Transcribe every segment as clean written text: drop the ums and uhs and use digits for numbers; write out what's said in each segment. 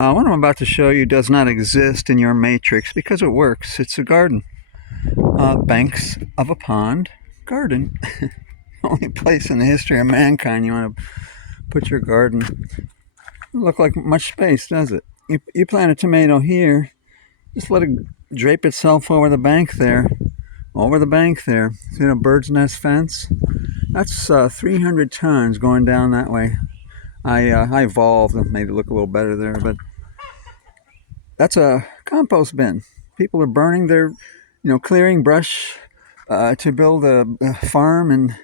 What I'm about to show you does not exist in your matrix because it works. It's a garden. Banks of a pond garden. Only place in the history of mankind you want to put your garden. Doesn't look like much space, does it? You plant a tomato here, just let it drape itself over the bank there. Over the bank there. See the bird's nest fence? That's 300 tons going down that way. I evolved and made it look a little better there, but that's a compost bin. People are burning their, clearing brush to build a farm, and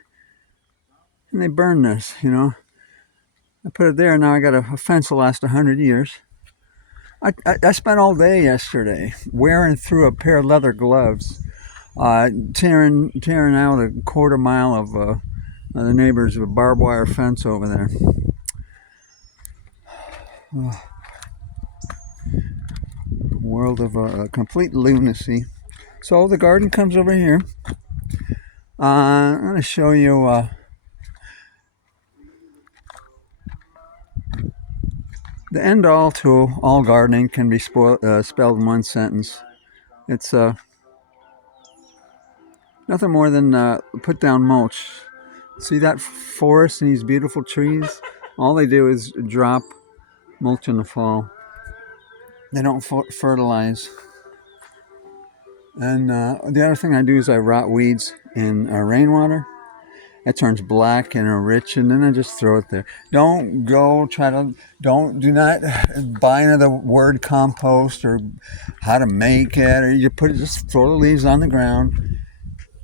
they burn this. I put it there. Now I got a fence that lasts 100 years. I spent all day yesterday wearing through a pair of leather gloves, tearing out a quarter mile of the neighbor's barbed wire fence over there. World of complete lunacy. So the garden comes over here. I'm going to show you the end all to all gardening can be spelled in one sentence. It's nothing more than put down mulch. See that forest and these beautiful trees? All they do is drop mulch in the fall. They don't fertilize. And the other thing I do is I rot weeds in rainwater. It turns black and rich, and then I just throw it there. Don't go do not buy into the word compost or how to make it, or just throw the leaves on the ground,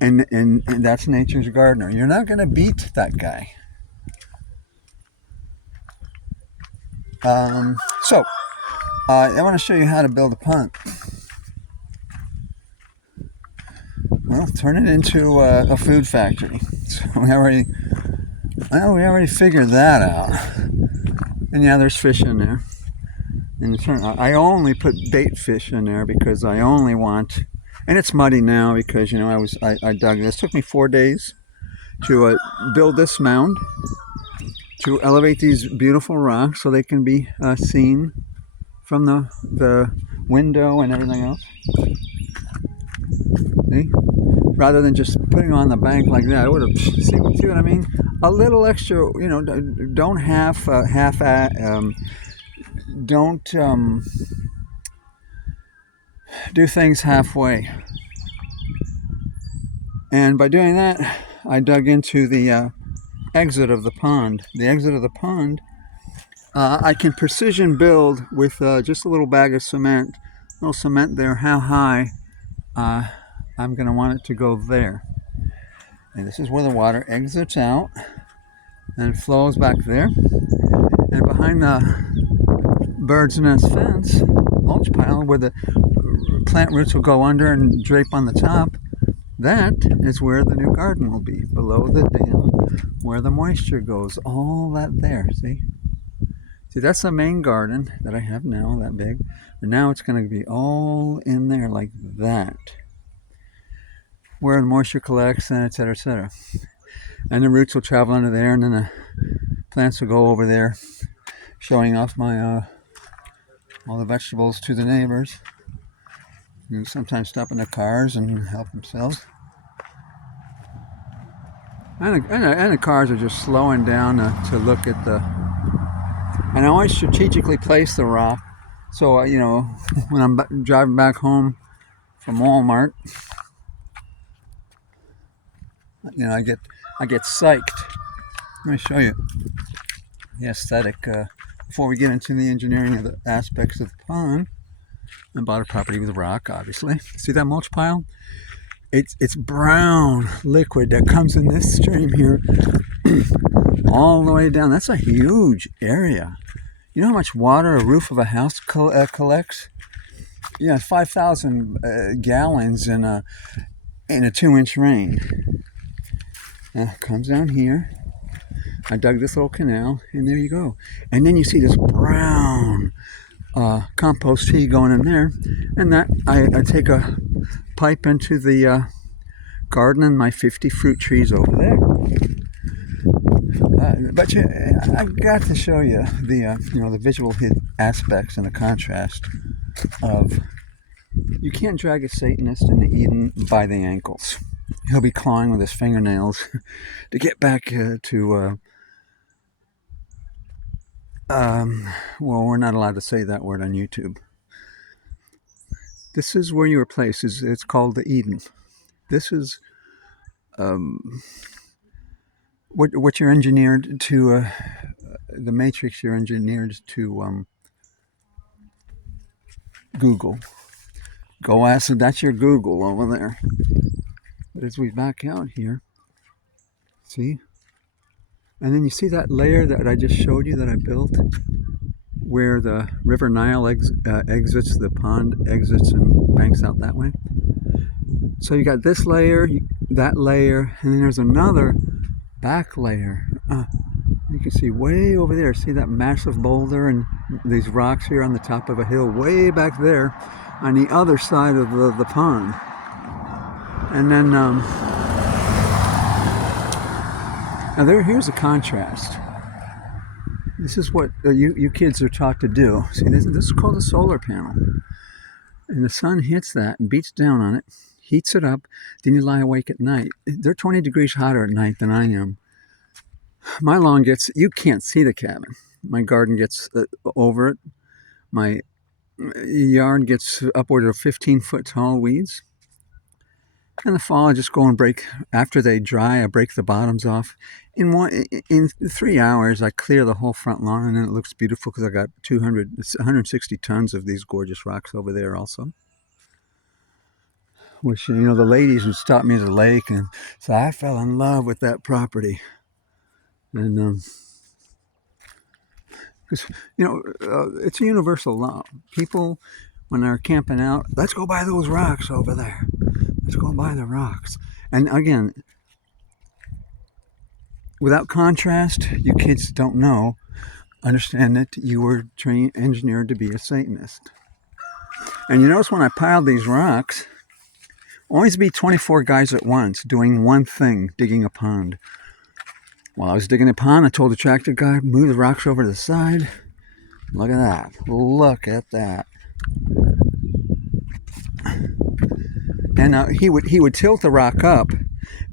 and that's nature's gardener. You're not going to beat that guy. I want to show you how to build a pond. Well, turn it into a food factory. So we already figured that out. And yeah, there's fish in there. And I only put bait fish in there because I only want, and it's muddy now because I dug this. It took me 4 days to build this mound, to elevate these beautiful rocks so they can be seen from the window and everything else. See? Rather than just putting on the bank like that, I would have, see what I mean? A little extra, don't don't do things halfway. And by doing that, I dug into the exit of the pond. The exit of the pond, I can precision build with just a little bag of cement. A little cement there, how high I'm going to want it to go there. And this is where the water exits out and flows back there. And behind the bird's nest fence, mulch pile, where the plant roots will go under and drape on the top, that is where the new garden will be, below the dam, where the moisture goes. All that there, see? See, that's the main garden that I have now, that big. But now it's going to be all in there like that, where the moisture collects, and et cetera, et cetera. And the roots will travel under there, and then the plants will go over there, showing off my all the vegetables to the neighbors. And sometimes stop in the cars and help themselves. And the cars are just slowing down to look at the. And I always strategically place the rock, so when I'm driving back home from Walmart, I get psyched. Let me show you the aesthetic before we get into the engineering of the aspects of the pond. I bought a property with a rock, obviously. See that mulch pile? It's brown liquid that comes in this stream here all the way down. That's a huge area. You know how much water a roof of a house collects? 5,000 gallons in a 2-inch rain. Now it comes down here. I dug this little canal, and there you go. And then you see this brown compost tea going in there, and that I take a pipe into the garden and my 50 fruit trees over there. But I've got to show you the visual aspects and the contrast of you can't drag a Satanist into Eden by the ankles. He'll be clawing with his fingernails to get back to. Well, we're not allowed to say that word on YouTube. This is where you were placed. It's called the Eden. This is what you're engineered to. The matrix you're engineered to Google. Go ask. That's your Google over there. But as we back out here, see, and then you see that layer that I just showed you that I built, where the River Nile exits, the pond exits and banks out that way. So you got this layer, that layer, and then there's another back layer. You can see way over there, see that massive boulder and these rocks here on the top of a hill way back there on the other side of the pond. And then now here's a contrast. This is what you kids are taught to do. See, this is called a solar panel. And the sun hits that and beats down on it, heats it up, then you lie awake at night. They're 20 degrees hotter at night than I am. My lawn gets, you can't see the cabin. My garden gets over it. My yard gets upward of 15-foot tall weeds. In the fall, I just go and break, after they dry, I break the bottoms off. In 3 hours, I clear the whole front lawn, and then it looks beautiful because I got 160 tons of these gorgeous rocks over there also. Which, the ladies would stop me at the lake and say, I fell in love with that property. And, because, it's a universal law. People, when they're camping out, let's go by those rocks over there. Let's go by the rocks. And again, without contrast, you kids don't understand that you were engineered to be a Satanist. And you notice when I piled these rocks, always be 24 guys at once doing one thing, digging a pond. While I was digging a pond, I told the tractor guy, move the rocks over to the side. Look at that. Look at that. And he would tilt the rock up,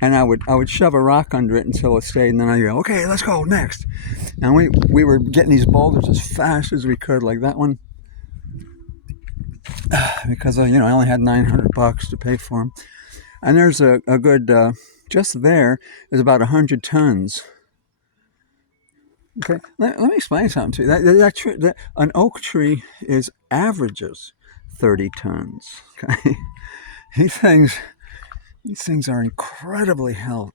and I would shove a rock under it until it stayed, and then I'd go, okay, let's go next. And we were getting these boulders as fast as we could, like that one, because I only had $900 to pay for them. And there's a good just there is about 100 tons. Okay, let me explain something to you. An oak tree averages 30 tons. Okay. These things are incredibly heavy.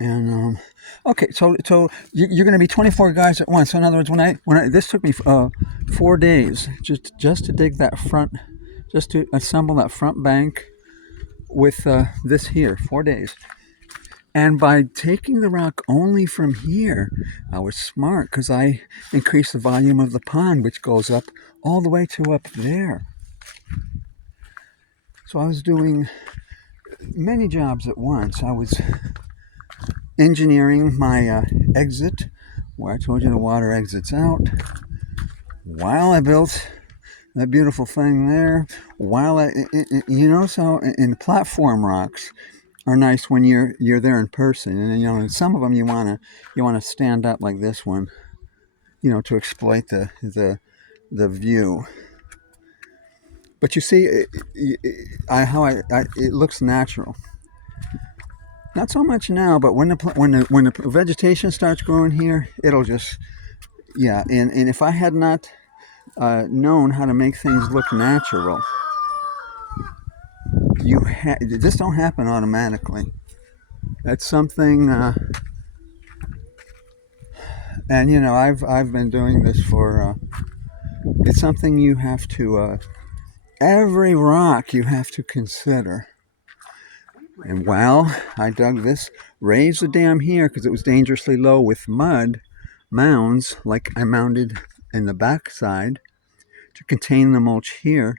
And okay, so you're going to be 24 guys at once. So in other words, when this took me 4 days just to dig that front, just to assemble that front bank with this here, 4 days. And by taking the rock only from here, I was smart because I increased the volume of the pond, which goes up all the way to up there. So I was doing many jobs at once. I was engineering my exit, where I told you the water exits out, while I built that beautiful thing there, so in the platform rocks are nice when you're there in person, and some of them you want to stand up like this one, to exploit the view. But you see, it looks natural. Not so much now, but when the vegetation starts growing here, it'll just And if I had not known how to make things look natural, this don't happen automatically. That's something, and I've been doing this for. It's something you have to. Every rock you have to consider. And while I dug this, raised the dam here because it was dangerously low with mud mounds, like I mounded in the back side to contain the mulch here,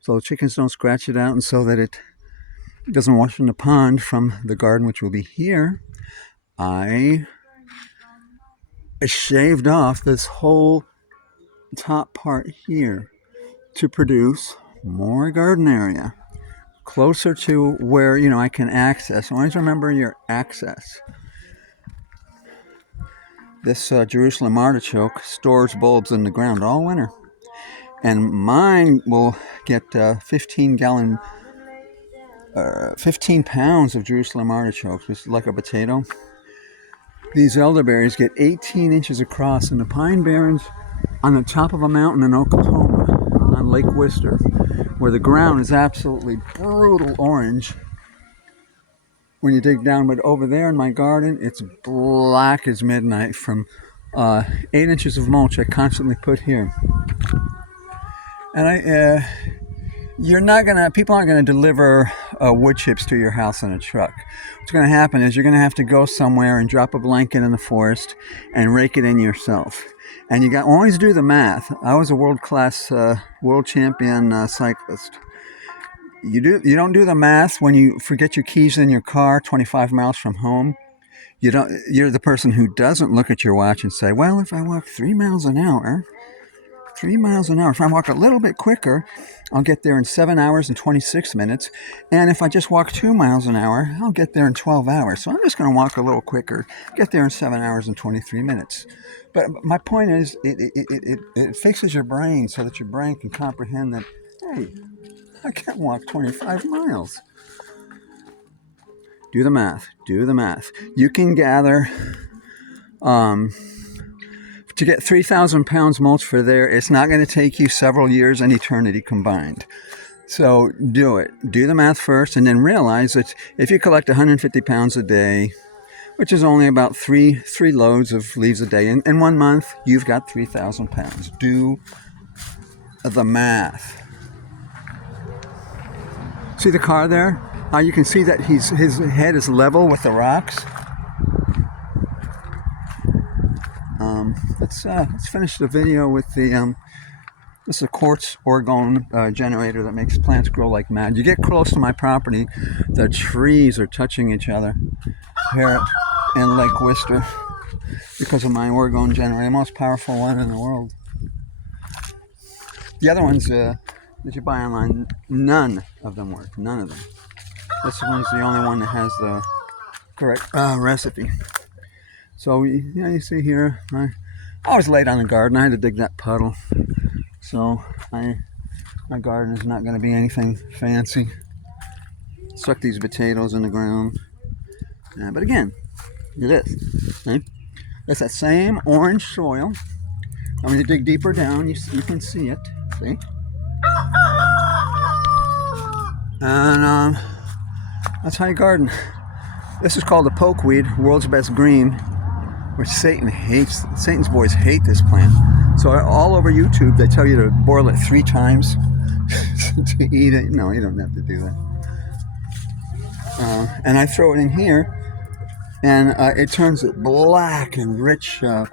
so the chickens don't scratch it out, and so that doesn't wash in the pond from the garden, which will be here, I shaved off this whole top part here to produce more garden area closer to where, you know, I can access. Always remember your access. This Jerusalem artichoke stores bulbs in the ground all winter, and mine will get 15 pounds of Jerusalem artichokes, which is like a potato. These elderberries get 18 inches across in the Pine Barrens on the top of a mountain in Oklahoma on Lake Worcester, where the ground is absolutely brutal orange when you dig down. But over there in my garden, it's black as midnight from 8 inches of mulch I constantly put here. And people aren't gonna deliver wood chips to your house in a truck. What's gonna happen is you're gonna have to go somewhere and drop a blanket in the forest and rake it in yourself. And you always do the math. I was a world-class, world champion cyclist. You don't do the math when you forget your keys in your car 25 miles from home. You're the person who doesn't look at your watch and say, well, if I walk 3 miles an hour, if I walk a little bit quicker, I'll get there in 7 hours and 26 minutes. And if I just walk 2 miles an hour, I'll get there in 12 hours. So I'm just going to walk a little quicker, get there in 7 hours and 23 minutes. But my point is, it fixes your brain so that your brain can comprehend that, hey, I can't walk 25 miles. Do the math. You can gather, to get 3,000 pounds mulch for there, it's not going to take you several years and eternity combined. So do it. Do the math first, and then realize that if you collect 150 pounds a day, which is only about three loads of leaves a day, in 1 month, you've got 3,000 pounds. Do the math. See the car there? You can see that his head is level with the rocks. Let's finish the video with the this is a quartz orgone generator that makes plants grow like mad. You get close to my property, the trees are touching each other here in Lake Worcester because of my orgone generator, the most powerful one in the world. The other ones that you buy online, none of them work. None of them. This one's the only one that has the correct recipe. So you see here, I was late on the garden. I had to dig that puddle. So my garden is not going to be anything fancy. Stuck these potatoes in the ground. But again, it is. Okay? It's that same orange soil. I'm going to dig deeper down. You can see it. See? And that's how you garden. This is called the pokeweed, world's best green, which Satan hates. Satan's boys hate this plant. So all over YouTube, they tell you to boil it 3 times to eat it. No, you don't have to do that. And I throw it in here, and it turns it black and rich. I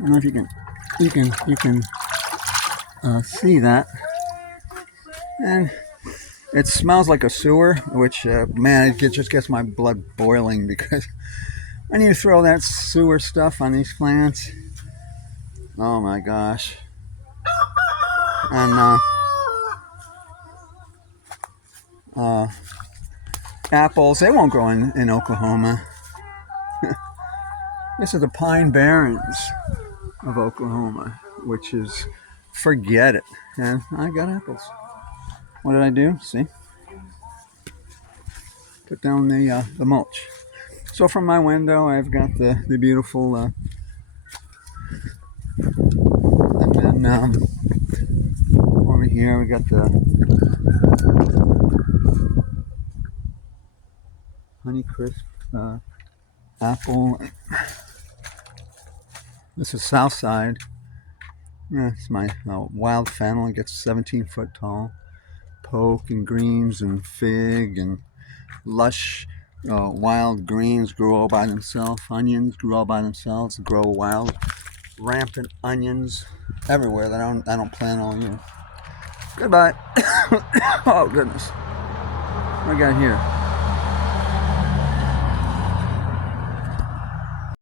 don't know if you can see that. And it smells like a sewer, which man, it just gets my blood boiling, because when you throw that sewer stuff on these plants, oh my gosh. And apples, they won't grow in Oklahoma. This is the Pine Barrens of Oklahoma, which is, forget it. And I got apples. What did I do? See? Put down the mulch. So from my window, I've got the beautiful, and then over here we got the Honeycrisp apple. This is south side. It's my wild fennel. It gets 17 foot tall. Poke and greens and fig and lush wild greens grow all by themselves. Onions grow all by themselves. Grow wild, rampant onions everywhere that I don't plant all year. Goodbye. Oh goodness, what do I got here?